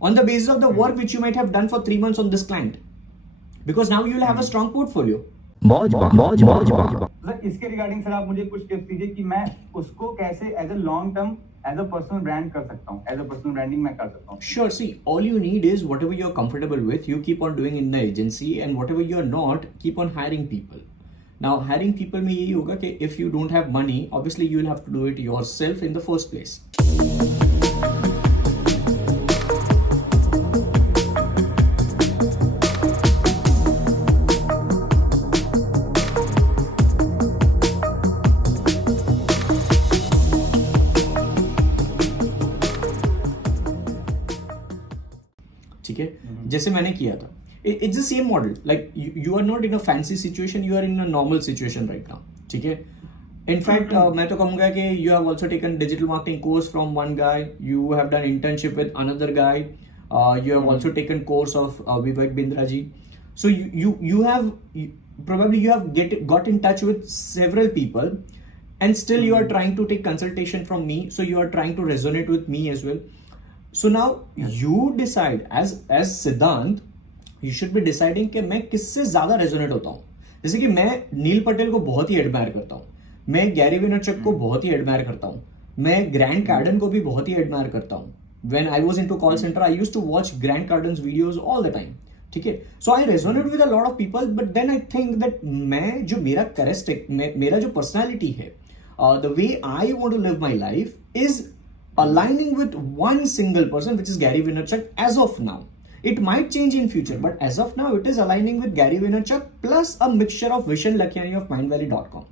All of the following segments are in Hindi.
on the basis of the work which you might have done for 3 months on this client, because now you will have a strong portfolio. मतलब इसके रिगार्डिंग सर आप मुझे कुछ टिप्स दीजिए कि मैं उसको कैसे as a long term as a personal brand कर सकता हूँ, एज अ पर्सनल ब्रांडिंग मैं कर सकता हूँ. Sure, see, all you need is whatever you're comfortable with, you keep on doing in the agency, and whatever you're not, keep on hiring people. Now, hiring people में यही होगा कि if you don't have money, obviously you will have to do it yourself in the first place. ठीक है, जैसे मैंने किया था, it's the same model. Like you are not in a fancy situation, you are in a normal situation right now. ठीक है, इनफैक्ट मैं तो कहूंगा कि you have also taken digital marketing course from one guy, you have done internship with another guy, you have also taken course of Vivek Bindra ji. So you have probably you have got in touch with several people, and still you are trying to take consultation from me. So you are trying to resonate with me as well. So now you decide as Siddhant, you should be deciding कि मैं किससे ज्यादा रेजोनेट होता हूँ. जैसे कि मैं नील पटेल को बहुत ही एडमायर करता हूँ, मैं गैरी वेनरचक को बहुत ही एडमायर करता हूँ, मैं ग्रैंड कार्डन को भी बहुत ही एडमायर करता हूँ. When I was into call center, I used to watch Grant Carden's videos all the time. ठीक है, so I resonate with a lot of people, but then I think that मैं जो मेरा characteristic, मेरा जो personality है, the way I want to live my life is aligning with one single person, which is Gary Vaynerchuk as of now. It might change in future, but as of now, it is aligning with Gary Vaynerchuk plus a mixture of Vishen Lakhiani of Mindvalley.com.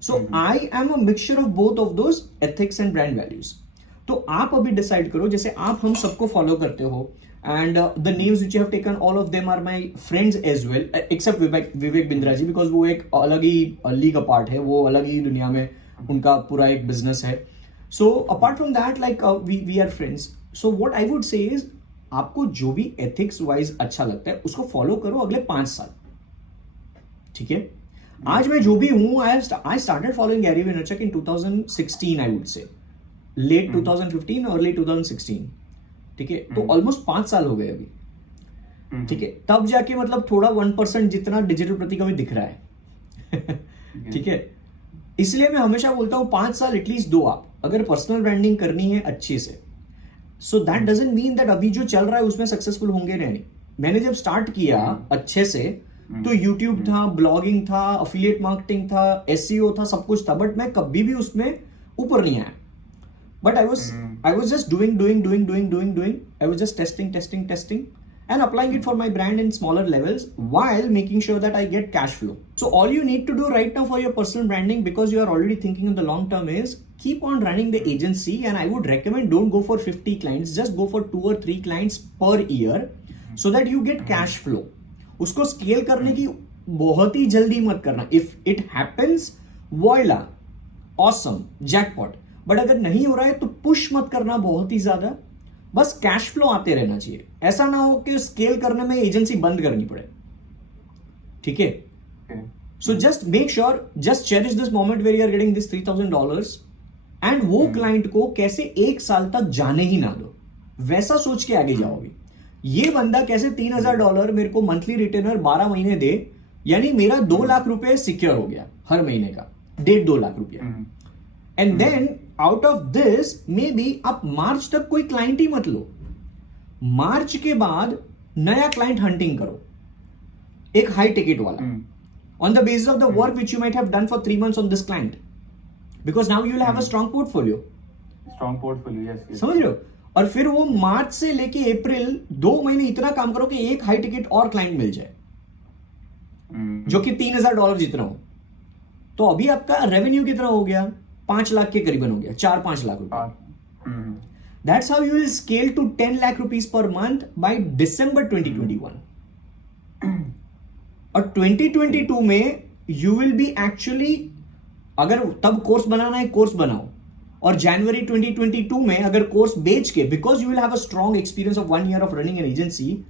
So I am a mixture of both of those ethics and brand values. तो आप अभी डिसाइड करो, जैसे आप हम सबको फॉलो करते हो, and the names which you have taken, all of them are my friends as well, except Vivek Bindra ji, because वो एक अलग ही लीग अपार्ट है, वो अलग ही दुनिया में उनका पूरा एक बिजनेस है. So apart from that, like we are friends. So what I would say is, आपको जो भी एथिक्स वाइज अच्छा लगता है उसको फॉलो करो अगले 5 साल. ठीक है, आज मैं जो भी हूं, I started following Gary Vaynerchuk in 2016, I would say late 2015 early 2016. ठीक है, तो ऑलमोस्ट 5 साल हो गए अभी. ठीक है, तब जाके मतलब थोड़ा 1% जितना डिजिटल प्रति का भी दिख रहा है. ठीक है, इसलिए मैं हमेशा बोलता हूं 5 साल एटलीस्ट दो आप, अगर पर्सनल ब्रांडिंग करनी है अच्छे से. So that doesn't mean that अभी जो चल रहा है उसमें सक्सेसफुल होंगे नहीं. मैंने जब स्टार्ट किया अच्छे से, तो यूट्यूब था, ब्लॉगिंग था, अफिलिएट मार्केटिंग था, एसईओ था, सब कुछ था, बट मैं कभी भी उसमें ऊपर नहीं आया. But I was just doing. I was just testing, and applying it for my brand in smaller levels while making sure that I get cash flow. So all you need to do right now for your personal branding, because you are already thinking in the long term, is keep on running the agency. And I would recommend don't go for 50 clients, just go for 2 or 3 clients per year, so that you get cash flow. उसको scale करने की बहुत ही जल्दी मत करना. If it happens, voila, awesome, jackpot. But अगर नहीं हो रहा है तो पुश मत करना बहुत ही ज्यादा, बस कैश फ्लो आते रहना चाहिए. ऐसा ना हो कि स्केल करने में एजेंसी बंद करनी पड़े. ठीक है, so just make sure, just cherish this moment where you are getting this $3,000, and वो क्लाइंट को कैसे 1 साल तक जाने ही ना दो, वैसा सोच के आगे जाओ. अभी ये बंदा कैसे $3,000 मेरे को मंथली रिटर्नर 12 महीने दे, यानी मेरा 2 लाख रुपए सिक्योर हो गया हर महीने का, 1.5-2 लाख रुपया. And then out of this maybe आप मार्च तक कोई क्लाइंट ही मत लो. मार्च के बाद नया क्लाइंट हंटिंग करो, एक हाई टिकट वाला, on the basis of the work which you might have done for 3 months on this client, because now you will have a strong portfolio. Yes, समझ रहे हो. और फिर वो मार्च से लेके अप्रैल 2 महीने इतना काम करो कि एक हाई टिकट और क्लाइंट मिल जाए, जो कि $3,000 जितना हो. तो अभी आपका रेवेन्यू कितना हो गया, 5 लाख के करीबन हो गया, 4-5 लाख रुपए. That's how you will scale to 10 lakh rupees per month by December 2021. और 2022 में you will be actually, अगर तब कोर्स बनाना है कोर्स बनाओ, और जनवरी 2022 में अगर कोर्स बेच के, because you will have a strong experience of 1 year of running an agency,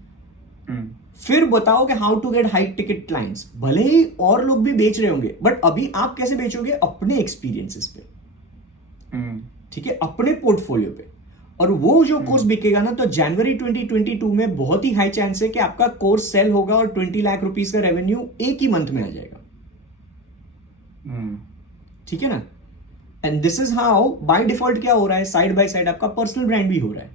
फिर बताओ कि how to get high ticket clients. भले ही और लोग भी बेच रहे होंगे, बट अभी आप कैसे बेचोगे, अपने एक्सपीरियंसेस पे. ठीक है, अपने पोर्टफोलियो पे. और वो जो कोर्स बिकेगा ना, तो जनवरी 2022 में बहुत ही हाई चांस है कि आपका कोर्स सेल होगा और 20 लाख रुपीस का रेवेन्यू एक ही मंथ में आ जाएगा। ठीक है ना? And this is how by default क्या हो रहा है, साइड बाय साइड आपका पर्सनल ब्रांड भी हो रहा है।